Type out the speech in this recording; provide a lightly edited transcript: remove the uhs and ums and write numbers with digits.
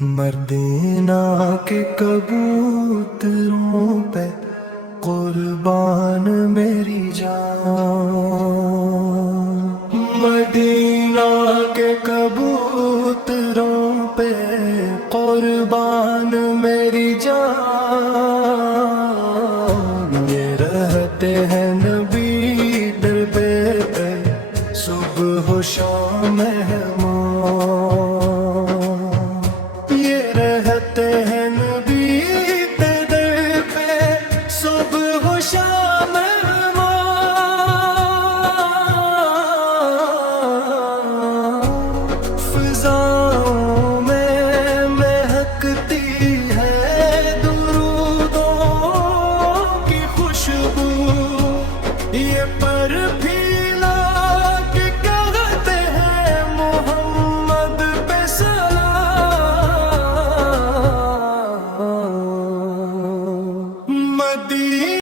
مدینہ کے کبوتروں پہ قربان میری جان، مدینہ کے کبوتروں پہ قربان میری جان، یہ رہتے ہیں نبی در پہ صبح و شام مہمان، یہ رہتے ہیں نبی در پہ صبح و شام مہمان، فضاؤں میں مہکتی ہے درودوں کی خوشبو، یہ پر پھیلا کے کہتے ہیں محمد پہ سلام، مدینہ